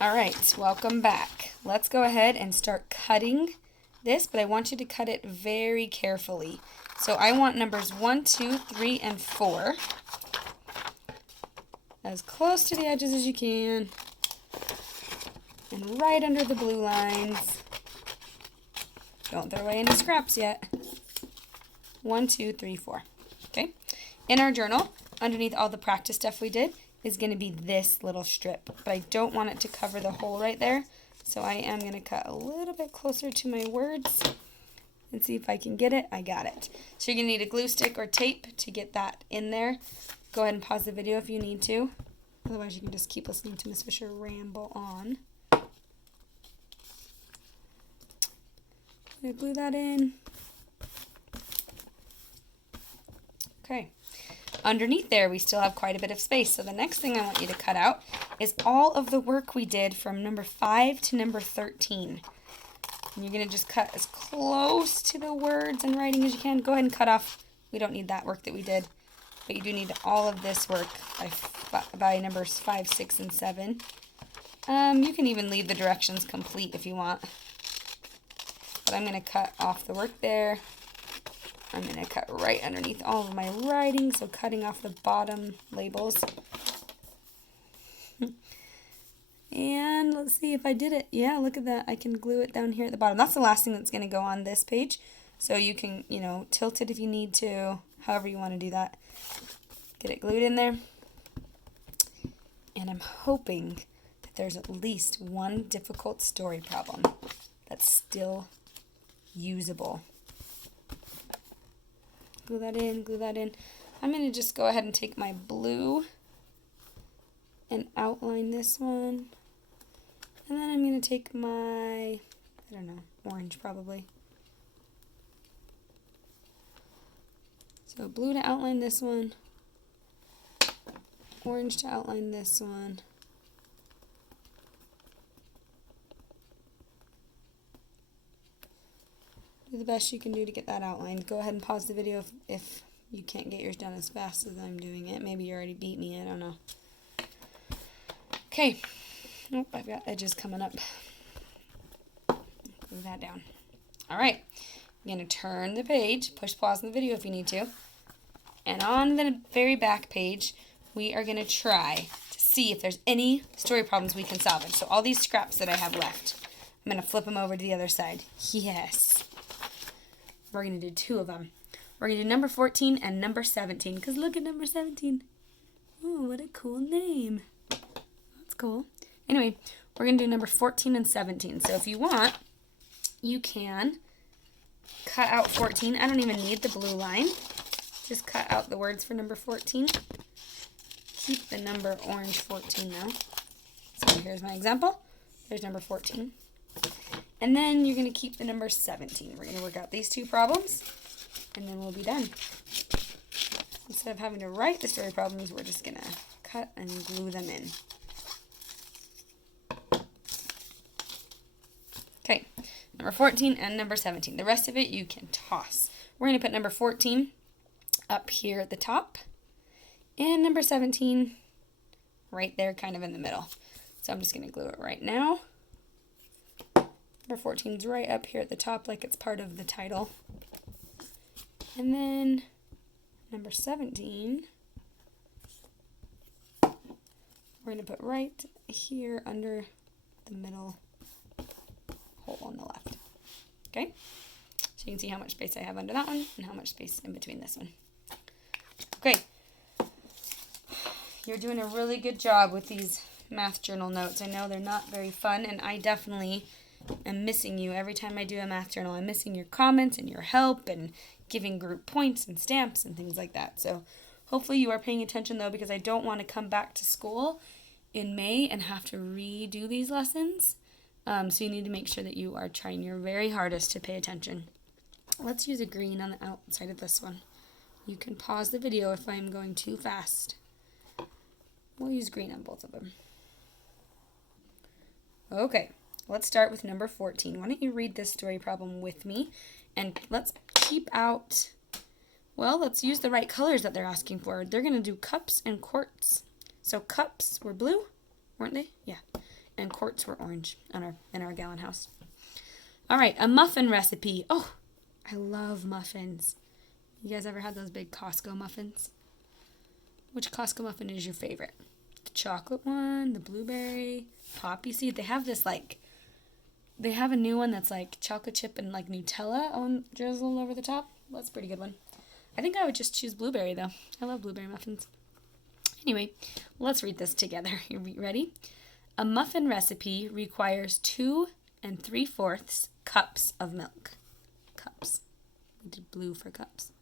All right, welcome back. Let's go ahead and start cutting this, but I want you to cut it very carefully. So I want numbers 1, 2, 3, and 4 as close to the edges as you can, and right under the blue lines. Don't throw away any scraps yet. 1, 2, 3, 4. Okay. In our journal, underneath all the practice stuff we did, is going to be this little strip, but I don't want it to cover the hole right there, so I am going to cut a little bit closer to my words and see if I can get it. I got it. So you're going to need a glue stick or tape to get that in there. Go ahead and pause the video if you need to, otherwise you can just keep listening to Miss Fisher ramble on. I'm going to glue that in. Okay. Underneath there, we still have quite a bit of space. So the next thing I want you to cut out is all of the work we did from number 5 to number 13. And you're going to just cut as close to the words and writing as you can. Go ahead and cut off. We don't need that work that we did. But you do need all of this work by numbers 5, 6, and 7. You can even leave the directions complete if you want. But I'm going to cut off the work there. I'm going to cut right underneath all of my writing, so cutting off the bottom labels. And let's see if I did it. Yeah, look at that. I can glue it down here at the bottom. That's the last thing that's going to go on this page. So you can, tilt it if you need to, however you want to do that. Get it glued in there. And I'm hoping that there's at least one difficult story problem that's still usable. Glue that in, glue that in. I'm going to just go ahead and take my blue and outline this one. And then I'm going to take my, orange probably. So blue to outline this one. Orange to outline this one. Do the best you can do to get that outlined. Go ahead and pause the video if you can't get yours done as fast as I'm doing it. Maybe you already beat me, I don't know. Okay. Nope, I've got edges coming up. Glue that down. Alright. I'm going to turn the page, push pause on the video if you need to. And on the very back page, we are going to try to see if there's any story problems we can salvage. So all these scraps that I have left, I'm going to flip them over to the other side. Yes. We're going to do 2 of them. We're going to do number 14 and number 17, because look at number 17. Oh, what a cool name. That's cool. Anyway, we're going to do number 14 and 17. So if you want, you can cut out 14. I don't even need the blue line. Just cut out the words for number 14. Keep the number orange 14 now. So here's my example. There's number 14. And then you're going to keep the number 17. We're going to work out these 2 problems, and then we'll be done. Instead of having to write the story problems, we're just going to cut and glue them in. Okay, number 14 and number 17. The rest of it you can toss. We're going to put number 14 up here at the top, and number 17 right there kind of in the middle. So I'm just going to glue it right now. Number 14 is right up here at the top like it's part of the title. And then number 17, we're going to put right here under the middle hole on the left. Okay? So you can see how much space I have under that one and how much space in between this one. Okay. You're doing a really good job with these math journal notes. I know they're not very fun, and I definitely am missing you every time I do a math journal. I'm missing your comments and your help and giving group points and stamps and things like that. So hopefully you are paying attention, though, because I don't want to come back to school in May and have to redo these lessons. So you need to make sure that you are trying your very hardest to pay attention. Let's use a green on the outside of this one. You can pause the video if I'm going too fast. We'll use green on both of them. Okay, let's start with number 14. Why don't you read this story problem with me? And let's keep out, let's use the right colors that they're asking for. They're going to do cups and quarts. So cups were blue, weren't they? Yeah. and quarts were orange in our gallon house. All right, a muffin recipe. Oh, I love muffins. You guys ever had those big Costco muffins? Which Costco muffin is your favorite? The chocolate one, the blueberry, poppy seed. They have this they have a new one that's like chocolate chip and like Nutella on drizzled over the top. That's a pretty good one. I think I would just choose blueberry though. I love blueberry muffins. Anyway, let's read this together. You ready? A muffin recipe requires 2 3/4 cups of milk. Cups. We did blue for cups.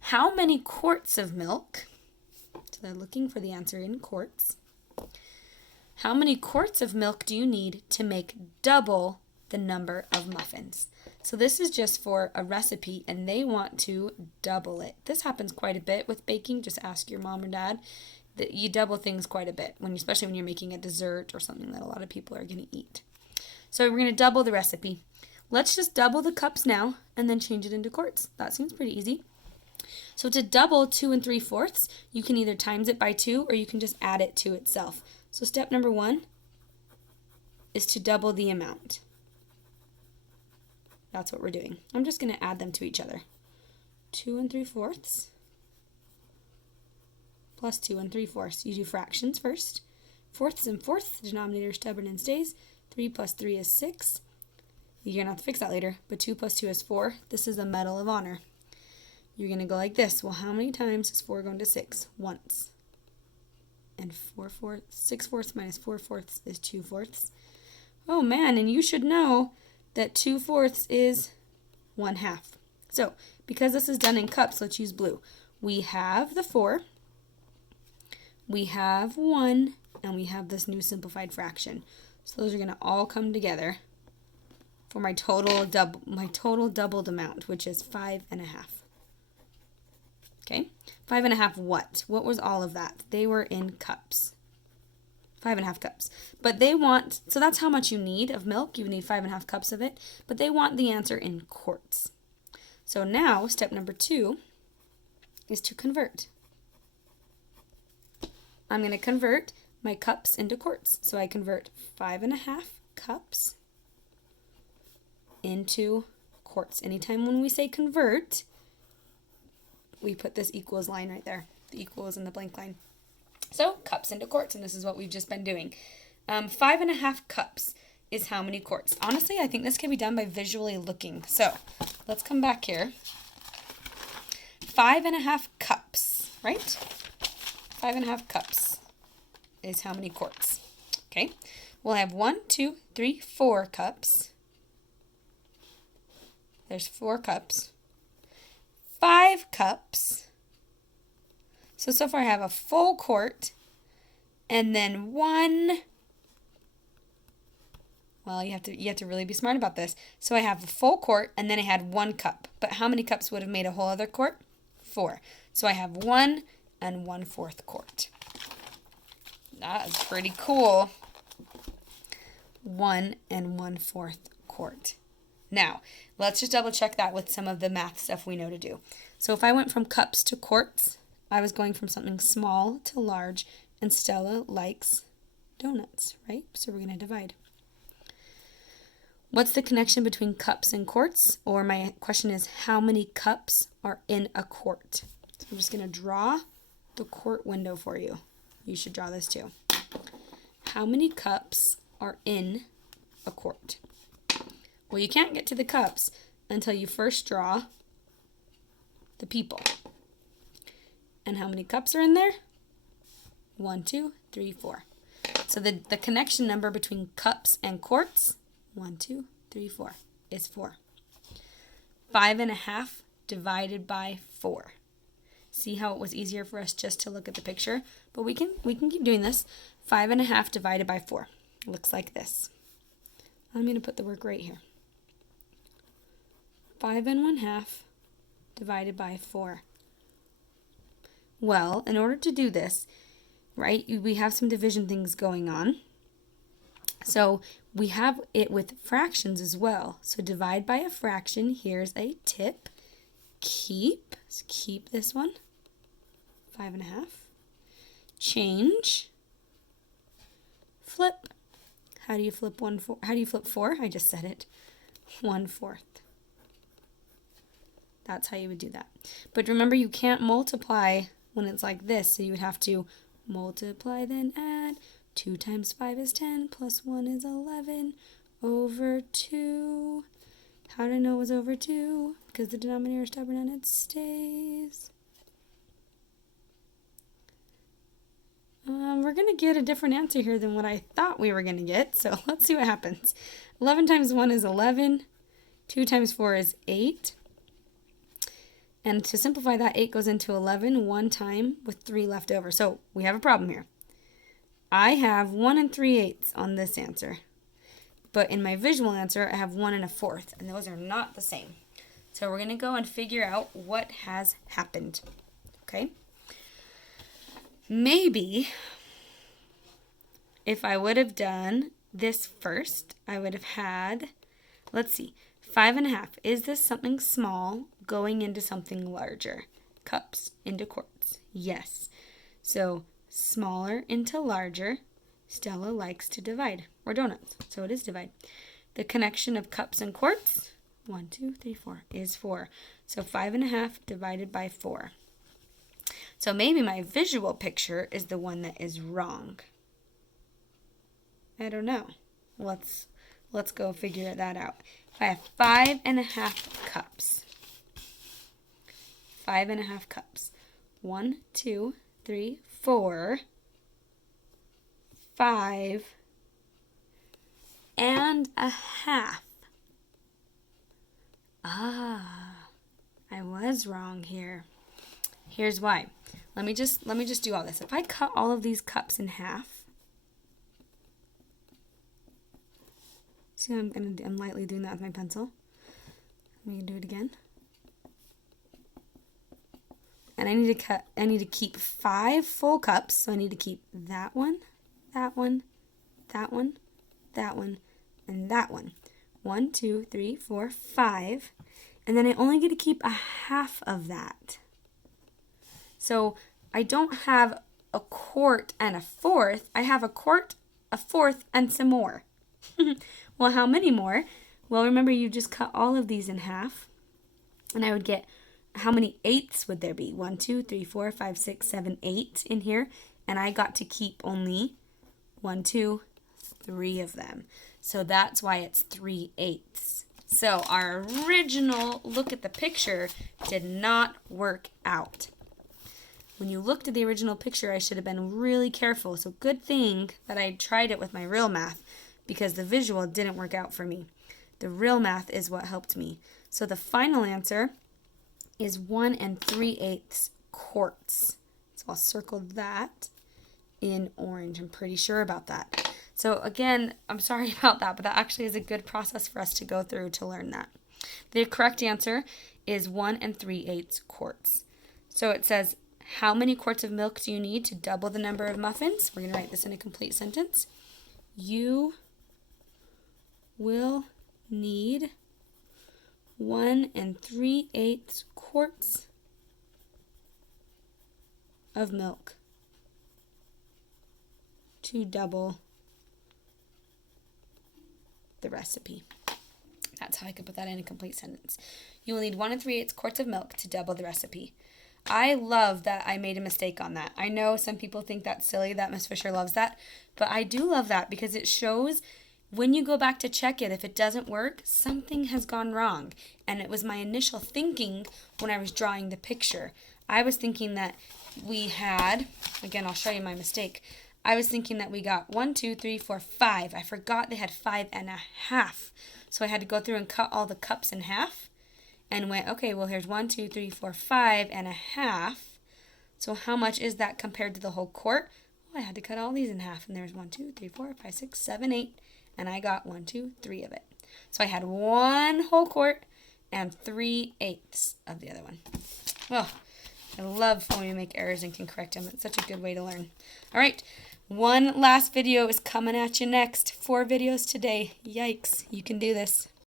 How many quarts of milk? So they're looking for the answer in quarts. How many quarts of milk do you need to make double the number of muffins? So this is just for a recipe and they want to double it. This happens quite a bit with baking. Just ask your mom or dad. That you double things quite a bit, especially when you're making a dessert or something that a lot of people are going to eat. So we're going to double the recipe. Let's just double the cups now and then change it into quarts. That seems pretty easy. So to double 2 3/4, you can either times it by 2 or you can just add it to itself. So step number 1 is to double the amount. That's what we're doing. I'm just going to add them to each other. 2 3/4 plus 2 3/4. You do fractions first. Fourths and fourths, the denominator is stubborn and stays. 3 plus 3 is 6. You're going to have to fix that later, but 2 plus 2 is 4. This is a Medal of Honor. You're going to go like this. Well, how many times is 4 going to 6? Once. And 6/4 minus 4/4 is 2/4. Oh man, and you should know that 2/4 is 1/2. So, because this is done in cups, let's use blue. We have the 4, we have 1, and we have this new simplified fraction. So those are going to all come together for my total doubled amount, which is 5.5. Okay, 5.5 what? What was all of that? They were in cups. 5.5 cups. But they want, so that's how much you need of milk. You need 5.5 cups of it. But they want the answer in quarts. So now, step number 2 is to convert. I'm going to convert my cups into quarts. So I convert 5.5 cups into quarts. Anytime when we say convert, we put this equals line right there. The equals in the blank line. So, cups into quarts, and this is what we've just been doing. 5.5 cups is how many quarts? Honestly, I think this can be done by visually looking. So, let's come back here. 5.5 cups, right? 5.5 cups is how many quarts? Okay, we'll have 1, 2, 3, 4 cups. There's 4 cups. 5 cups. So far I have a full quart and then 1. Well, you have to really be smart about this. So I have a full quart and then I had 1 cup. But how many cups would have made a whole other quart? 4. So I have 1 and 1/4 quart. That is pretty cool. 1 and 1/4 quart. Now, let's just double check that with some of the math stuff we know to do. So if I went from cups to quarts, I was going from something small to large, and Stella likes donuts, right? So we're going to divide. What's the connection between cups and quarts? Or my question is, how many cups are in a quart? So I'm just going to draw the quart window for you. You should draw this too. How many cups are in a quart? Well, you can't get to the cups until you first draw the people. And how many cups are in there? 1, 2, 3, 4. So the connection number between cups and quarts, 1, 2, 3, 4, is 4. 5.5 divided by 4. See how it was easier for us just to look at the picture? But we can keep doing this. 5.5 divided by 4 looks like this. I'm going to put the work right here. 5 1/2 divided by 4. Well, in order to do this, right, we have some division things going on. So we have it with fractions as well. So divide by a fraction. Here's a tip. Keep this one. 5.5. Change. Flip. How do you flip 1/4? How do you flip 4? I just said it. 1/4. That's how you would do that. But remember, you can't multiply when it's like this, so you would have to multiply, then add. 2 times 5 is 10, plus 1 is 11, over 2. How did I know it was over 2? Because the denominator is stubborn and it stays. We're going to get a different answer here than what I thought we were going to get, so let's see what happens. 11 times 1 is 11. 2 times 4 is 8. And to simplify that, 8 goes into 11 one time with 3 left over. So we have a problem here. I have 1 3/8 on this answer. But in my visual answer, I have 1 1/4. And those are not the same. So we're going to go and figure out what has happened. Okay? Maybe if I would have done this first, I would have had, let's see, 5 1/2. Is this something small going into something larger? Cups into quarts. Yes. So smaller into larger. Stella likes to divide. Or donuts. So it is divide. The connection of cups and quarts, 1, 2, 3, 4, is 4. So 5 1/2 divided by 4. So maybe my visual picture is the one that is wrong. I don't know. Let's go figure that out. I have 5 1/2 cups. 5 1/2 cups. 1, 2, 3, 4, 5 1/2. I was wrong here. Here's why. Let me just do all this. If I cut all of these cups in half, see what I'm lightly doing that with my pencil. Let me do it again. And I need to keep 5 full cups. So I need to keep that one, that one, that one, that one, and that one. 1, 2, 3, 4, 5. And then I only get to keep a half of that. So I don't have a quart and a fourth. I have a quart, a fourth, and some more. Well, how many more? Well, remember you just cut all of these in half. And I would get, how many eighths would there be? 1, 2, 3, 4, 5, 6, 7, 8 in here. And I got to keep only 1, 2, 3 of them. So that's why it's 3/8. So our original look at the picture did not work out. When you looked at the original picture, I should have been really careful. So good thing that I tried it with my real math, because the visual didn't work out for me. The real math is what helped me. So the final answer is 1 3/8 quarts. So I'll circle that in orange. I'm pretty sure about that. So again, I'm sorry about that, but that actually is a good process for us to go through to learn that. The correct answer is 1 3/8 quarts. So it says, how many quarts of milk do you need to double the number of muffins? We're going to write this in a complete sentence. You will need 1 3/8 quarts of milk to double the recipe. That's how I could put that in a complete sentence. You will need 1 3/8 quarts of milk to double the recipe. I love that I made a mistake on that. I know some people think that's silly, that Miss Fisher loves that, but I do love that because it shows when you go back to check it, if it doesn't work, something has gone wrong. And it was my initial thinking when I was drawing the picture. I was thinking that we had, again, I'll show you my mistake. I was thinking that we got 1, 2, 3, 4, 5. I forgot they had 5 1/2. So I had to go through and cut all the cups in half and went, okay, well, here's 1, 2, 3, 4, 5 1/2. So how much is that compared to the whole quart? Well, I had to cut all these in half. And there's 1, 2, 3, 4, 5, 6, 7, 8. And I got 1, 2, 3 of it. So I had 1 whole quart and 3/8 of the other one. Well, I love when we make errors and can correct them. It's such a good way to learn. All right. One last video is coming at you next. 4 videos today. Yikes. You can do this.